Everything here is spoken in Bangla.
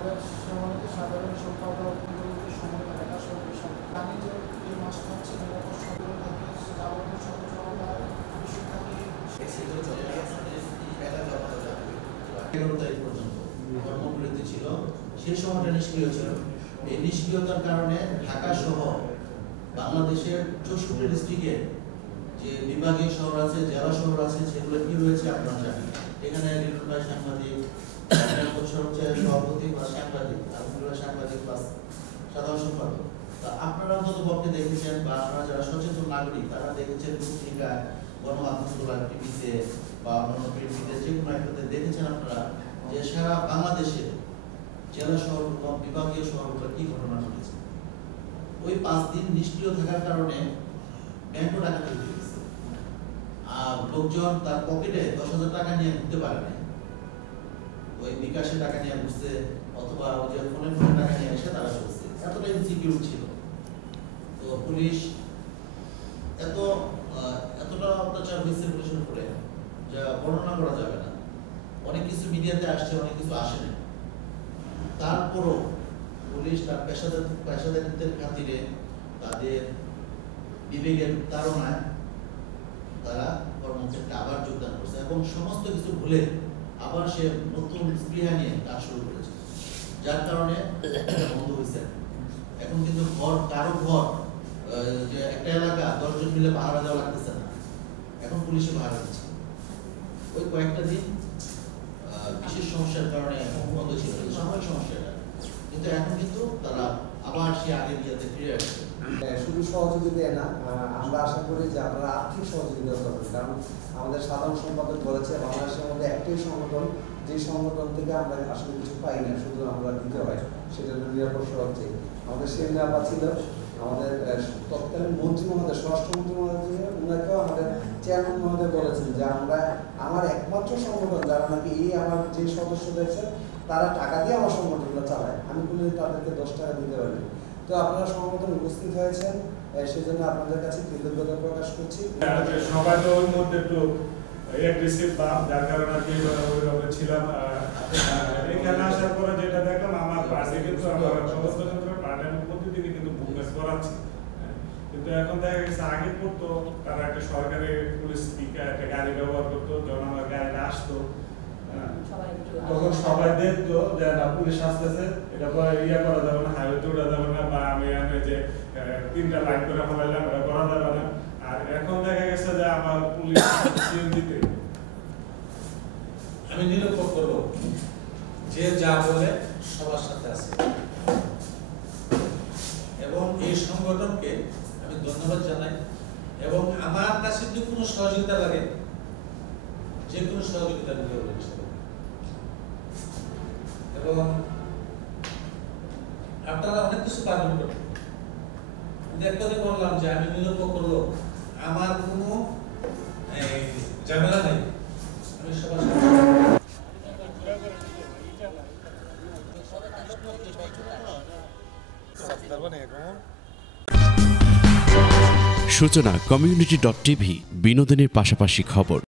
আমাদের সম্মানিত সাধারণ সম্পাদক সময় ঢাকা শহরের সাথে আমি যে এই মাসটা হচ্ছে নিরাপদ শহরে থাকে যাবতীয় সচেতনতা কর্মবিরতি ছিল, সেই সময়টা নিষ্ক্রিয় ছিল। এই নিষ্ক্রিয়তার কারণে ঢাকা সহ বাংলাদেশের 64 ডিস্ট্রিক্টে যে বিভাগীয় শহর আছে, জেলা শহর আছে, সেগুলো কি রয়েছে আপনারা জানেন। এখানে রিটন ভাই সাংবাদিক, সভাপতি বা সাংবাদিক, আলহামদুলিল্লাহ সাংবাদিক প্লাস সাধারণ সম্পাদক। আপনারা অন্তত পক্ষে দেখেছেন বা আপনারা যারা সচেতন নাগরিক তারা দেখেছেন পত্রিকায়, গণমাধ্যমগুলো, টিভিতে বা অন্যান্য প্রিন্টে যে কোনো একটাতে দেখেছেন আপনারা যে সারা বাংলাদেশে জেলা শহরগুলো, বিভাগীয় শহরগুলো কি ঘটনা ঘটেছে। ওই 5 দিন নিষ্ক্রিয় থাকার কারণে ব্যাংকও ডাকাতি হয়ে গেছে, আর লোকজন তার পকেটে 10,000 টাকা নিয়ে ঘুরতে পারে না। ওই বিকাশে টাকা নিয়ে ঘুরছে অথবা ওই যে ফোনে টাকা নিয়ে এসে তারা চলছে, এতটা ইনসিকিউর ছিল। তো পুলিশ এতটা অত্যাচার হয়েছে পুলিশের উপরে যা বর্ণনা করা যাবে না। অনেক কিছু মিডিয়াতে আসছে, অনেক কিছু আসেনি। তারপরও পুলিশ তার পেশাদারিত্বের খাতিরে, তাদের বিবেকের তাড়নায় তারা কর্মক্ষেত্রে আবার যোগদান করছে এবং সমস্ত কিছু ভুলে আবার সে নতুন স্পৃহা নিয়ে কাজ শুরু করেছে, যার কারণে বন্ধ হয়েছে। এখন কিন্তু কারো ঘর যে একটা এলাকা 10 জন মিলে পাহারা দেওয়া লাগতেছে না, এখন পুলিশে পাহারা দিচ্ছে। ওই কয়েকটা দিন বিশেষ সমস্যার কারণে বন্ধ ছিল, সাময়িক সমস্যাটা, কিন্তু এখন কিন্তু তারা আবার সে আগের ইয়াতে ফিরে আসছে। শুধু সহযোগিতা না, আমরা আশা করি যে আপনারা আর্থিক সহযোগিতা করবেন, কারণ আমাদের সাধারণ সম্পাদক বলেছে বাংলাদেশের মধ্যে একটাই সংগঠন, যে সংগঠন থেকে আমরা আসলে কিছু পাই না, শুধু আমরা দিতে হয়, সেটা হলো নিরাপদ শহর থেকে। আমাদের সেমিনার ছিল, আমাদের তৎকালীন মন্ত্রী মহোদয়, স্বরাষ্ট্রমন্ত্রী মহোদয়, ওনাকেও আমাদের চেয়ারম্যান মহোদয় বলেছেন যে আমার একমাত্র সংগঠন যারা নাকি এই আমার যে সদস্য দেখছেন তারা টাকা দিয়ে আমার সংগঠনটা চালায়, আমি কোনোদিন তাদেরকে 10 টাকা দিতে পারি। তো আপনারা সংগঠনে উপস্থিত হয়েছেন, সেজন্য আপনাদের কাছে কৃতজ্ঞতা প্রকাশ করছি। সবাই তো ওর মধ্যে একটু অ্যাগ্রেসিভ ভাব, যার কারণে আমি ওইভাবে ছিলাম। এখানে আসার পরে যেটা দেখলাম, আমার পাশে কিন্তু আমার সদস্যদের পার্টি আমি প্রতিদিনই কিন্তু বুকনেস করাচ্ছি, কিন্তু এখন দেখা গেছে আগে করতো তারা একটা সরকারি পুলিশ স্পিকার একটা গাড়ি ব্যবহার করতো, যখন আমার গাড়িটা আসতো তখন সবাই দেখতো যে না পুলিশ আসতেছে, এটা ইয়া করা যাবে না, হাইওয়েতে উঠা যাবে না, বা আমি যে 3টা লাইন করে ফেলাইলাম এটা করা যাবে না। আর এখন দেখা গেছে যে আমার পুলিশ সিএনজিতে আমি নিরীক্ষণ করবো যে যা বলে সবার সাথে আছে, এবং এই সংগঠনকে আমি ধন্যবাদ জানাই। এবং আমার কাছে যদি কোনো সহযোগিতা লাগে, যে কোনো সহযোগিতা নিতে হবে, এবং আপনারা অনেক কিছু পালন করবেন। একটাতে বললাম যে আমি নিরপেক্ষ লোক, আমার কোনো ঝামেলা নেই, আমি সবার সূচনা community.tv বিনোদনের পাশাপাশি খবর।